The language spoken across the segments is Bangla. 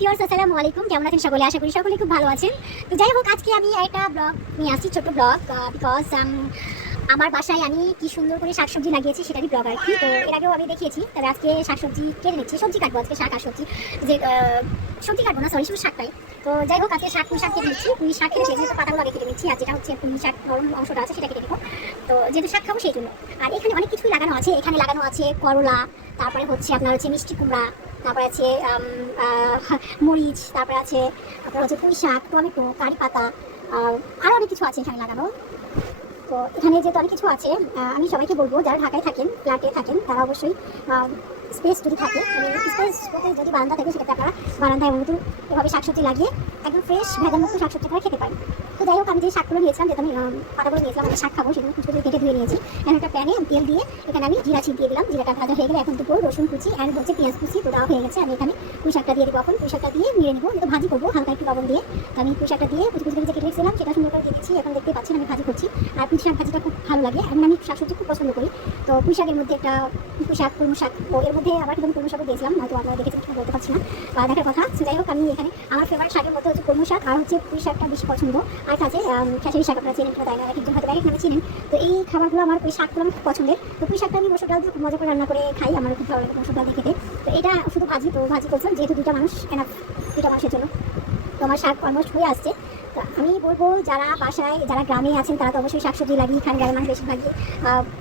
ভিউয়ার্স আসসালামু আলাইকুম, কেমন আছেন সকলে? আশা করি সকলে খুব ভালো আছেন। তো যাই হোক, আজকে আমি একটা ব্লগ নিয়ে আসছি, ছোট্ট ব্লগ, বিকজ আমার বাসায় আমি কি সুন্দর করে শাকসবজি লাগিয়েছি সেটারই ব্লগ আর কি। তো এর আগেও আমি দেখিয়েছি, তবে আজকে শাকসবজি কেটে নিচ্ছি, সবজি কাটবো আজকে, শাক আর সবজি, যে সবজি কাটবো না, সরি, শুধু শাকটাই। তো যাই হোক, আজকে পুঁই শাক কেটে নিচ্ছি, পুঁই শাক কেটে সেজন্য পাতাগুলো আগে কেটে নিচ্ছি, আর যেটা হচ্ছে পুঁই শাক নরম অংশটা আছে সেটা কেটে নেবো। তো যেহেতু শাক খাবো সেই জন্য। আর এখানে অনেক কিছুই লাগানো আছে, এখানে লাগানো আছে করলা, তারপরে হচ্ছে আপনার হচ্ছে মিষ্টি কুমড়া, তারপরে আছে মরিচ, তারপরে আছে আপনার হচ্ছে পুঁই শাক, টমেটো, কারি পাতা, আরও অনেক কিছু আছে এখানে লাগানো। তো এখানে যেহেতু অনেক কিছু আছে, আমি সবাইকে বলবো যারা ঢাকায় থাকেন, ফ্ল্যাটে থাকেন, তারা অবশ্যই স্পেস যদি থাকে, স্পেস বলতে যদি বারান্দা থাকে, সেটাতে আপনারা বারান্দায় এমন মতো এভাবে শাকসবজি লাগিয়ে একদম ফ্রেশ ভেজালমুক্ত শাকসবজি আপনারা খেতে পারেন। তো যাই হোক, আমি যে শাকগুলো নিয়েছিলাম, যেহেতু আমি পাতাগুলো নিয়েছিলাম, আমি শাক খাবো সেজন্য কিছু কেটে ধুয়ে নিয়েছি। এখন একটা প্যানে তেল দিয়ে এখানে আমি জিরা ছিটিয়ে দিলাম, জিরাটা ভাজা হয়ে গেলে এখন দুটো রসুন কুচি অ্যান্ড হচ্ছে পেঁয়াজ কুচি তো দেওয়া হয়ে গেছে। আমি এখানে পুঁই শাকটা দিয়ে দেবো, এখন পুঁই শাকটা দিয়ে নিয়ে নেবো, যেহেতু ভাজি করবো হালকা একটু লবণ দিয়ে। তো আমি পুঁই শাকটা দিয়ে কুচি কুচি করে কেটে রেখেছিলাম সেটা সুন্দর করে দিয়ে দিচ্ছি। এখন দেখতে পাচ্ছেন আমি ভাজি করছি, আর পুঁই শাক ভাজিটা খুব ভালো লাগে, এখন আমি শাকসবজি খুব পছন্দ করি। তো পুঁই শাকের মধ্যে একটা পুঁই শাক, কুমড়ো শাক, তো এর মধ্যে আবার কিন্তু কুমড়ো শাকও দিয়েছিলাম, হয়তো আপনারা দেখেছেন কিনা বলতে পারছি না, দেখার কথা। যাই হোক, আমি এখানে আমার ফেভারিট শাকের মধ্যে হচ্ছে কুমড়ো শাক আর হচ্ছে পুঁই শাকটা বেশি পছন্দ। আর কাছে খেসারি শাক আপনারা চেনেন কিনা তাই না, কিন্তু হয়তো ব্যাগে নামে চিনেন। তো এই খাবারগুলো আমার, ওই শাকগুলো আমার খুব পছন্দের। তো পুঁই শাকটা আমি মসুর ডাল দিয়ে খুব মজা করে রান্না করে খাই, আমার খুব ভালো লাগে মসুর ডাল দিয়ে খেতে। তো এটা শুধু ভাজি, তো ভাজি করছিলাম যেহেতু দুটো মানুষ, এনাফ দুটো মানুষের জন্য। তো আমার শাক অলমোস্ট হয়ে আসছে। তো আমি বলবো যারা বাসায়, যারা গ্রামে আছেন তারা তো অবশ্যই শাকসবজি লাগিয়ে খান, গ্রামের মানুষ বেশিরভাগই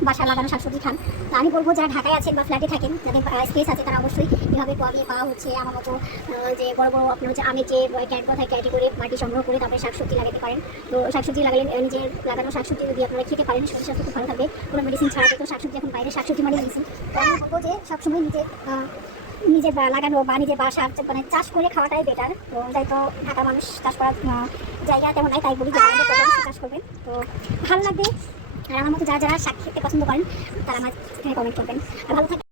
বাসা লাগানো শাকসবজি খান। তো আমি বলবো যারা ঢাকায় আছেন বা ফ্ল্যাটে থাকেন, যাদের স্পেস আছে, তারা অবশ্যই এভাবে টবে বা হচ্ছে আমার মতো যে বড় বড় আপনার হচ্ছে আমি যে ক্যাটি করে মাটি সংগ্রহ করে তারপরে শাকসবজি লাগাতে পারেন। তো শাকসবজি লাগালে নিজের লাগানো শাকসবজি যদি আপনারা খেতে পারেন, শরীর স্বাস্থ্য খুব ভালো থাকবে, কোনো মেডিসিন ছাড়া। তো শাকসবজি এখন বাইরে শাকসবজি মানে মেডিসিন। তো আমি বলবো যে সবসময় নিজে লাগানো বা নিজের বাসার মানে চাষ করে খাওয়াটাই বেটার। তো যাই, তো ঢাকার মানুষ চাষ করার জায়গা তেমন নাই, তাই বলি যে চাষ করবেন তো ভালো লাগবে। আর আমার মতো যারা যারা শাক খেতে পছন্দ করেন তারা আমার এখানে কমেন্ট করবেন। আর ভালো থাকবেন।